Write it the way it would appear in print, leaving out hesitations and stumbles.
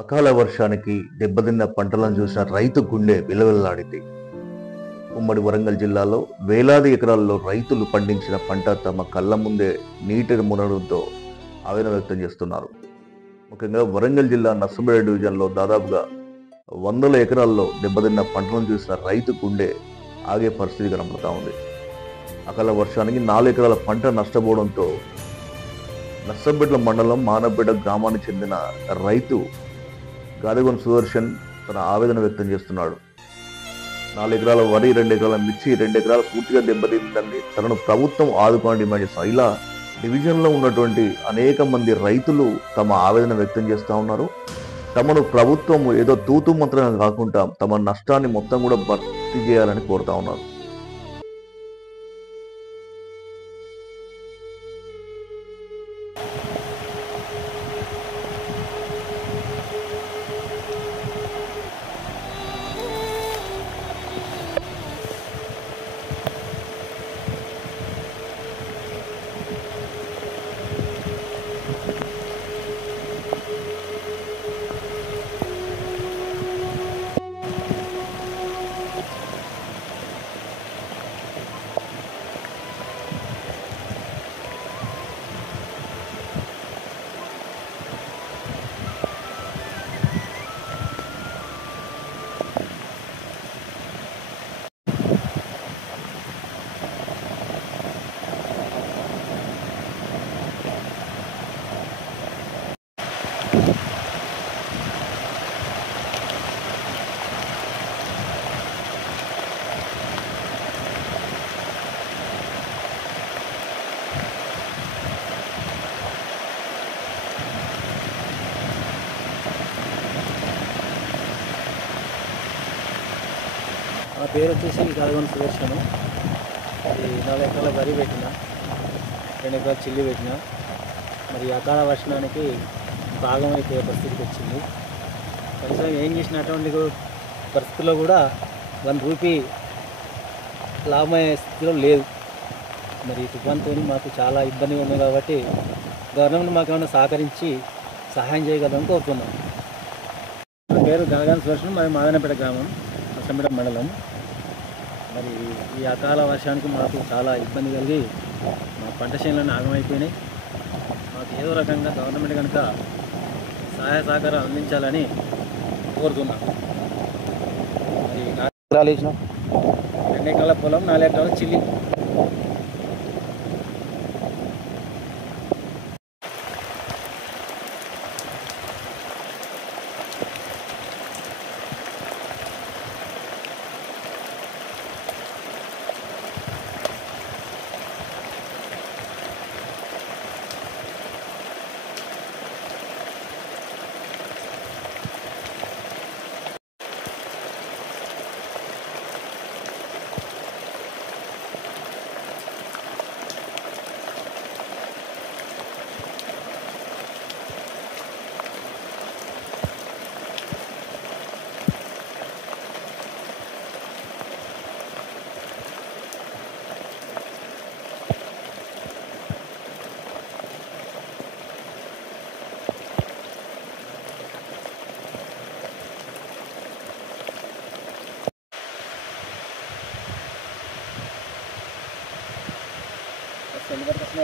అకాల వర్షానికి దెబ్బతిన్న పంటలను చూసిన రైతు గుండె విలవిల్లాడింది. ఉమ్మడి వరంగల్ జిల్లాలో వేలాది ఎకరాల్లో రైతులు పండించిన పంట తమ కళ్ళ ముందే నీటిని మునగడంతో ఆవేదన వ్యక్తం చేస్తున్నారు. ముఖ్యంగా వరంగల్ జిల్లా నర్సంపేట డివిజన్లో దాదాపుగా వందల ఎకరాల్లో దెబ్బతిన్న పంటలను చూసిన రైతు గుండె ఆగే పరిస్థితి కనబడతా ఉంది. అకాల వర్షానికి 4 ఎకరాల పంట నష్టపోవడంతో నర్సంపేట మండలం మానపేట గ్రామానికి చెందిన రైతు గాదెగొండ సుదర్శన్ తన ఆవేదన వ్యక్తం చేస్తున్నాడు. 4 ఎకరాల వరి, 2 ఎకరాల మిర్చి, 2 ఎకరాలు పూర్తిగా దెబ్బతిందని తనను ప్రభుత్వం ఆదుకోవాలని డిమాండ్ చేస్తున్నారు. ఇలా డివిజన్లో ఉన్నటువంటి అనేక మంది రైతులు తమ ఆవేదన వ్యక్తం చేస్తూ ఉన్నారు. తమను ప్రభుత్వం ఏదో తూతు మంత్రంగా కాకుండా తమ నష్టాన్ని మొత్తం కూడా భర్తీ చేయాలని కోరుతా ఉన్నారు. నా పేరు వచ్చేసి గాదెగొండ సుదర్శను. అది 4 ఎకరాల వరి పెట్టిన, 2 ఎకరాల చిల్లి పెట్టిన. మరి అకాల వర్షానికి భాగం అయిపోయే పరిస్థితికి వచ్చింది. కనీసం ఏం చేసినటువంటి పరిస్థితుల్లో కూడా 1 రూపీ లాభమయ్యే స్థితిలో లేదు. మరి తుఫాన్తో మాకు చాలా ఇబ్బందిగా ఉంది కాబట్టి గవర్నమెంట్ మాకు ఏమైనా సహకరించి సహాయం చేయగలరని కోరుతున్నాం. నా పేరు గాదెగొండ సుదర్శన్, మరి మాదనపేట గ్రామం, నర్సంపేట మండలం. మరి ఈ అకాల వర్షానికి మాకు చాలా ఇబ్బంది కలిగి మా పంట చేనులన్నీ ఆగమైపోయినాయి. మాకు ఏదో రకంగా గవర్నమెంట్ కనుక సహాయ సహకారం అందించాలని కోరుతున్నాం. మరి 4 ఎకరాలు వేసినాం, 2 ఎకరాల పొలం, 4 ఎకరాల చిల్లి. సెల్వర్ కృష్ణ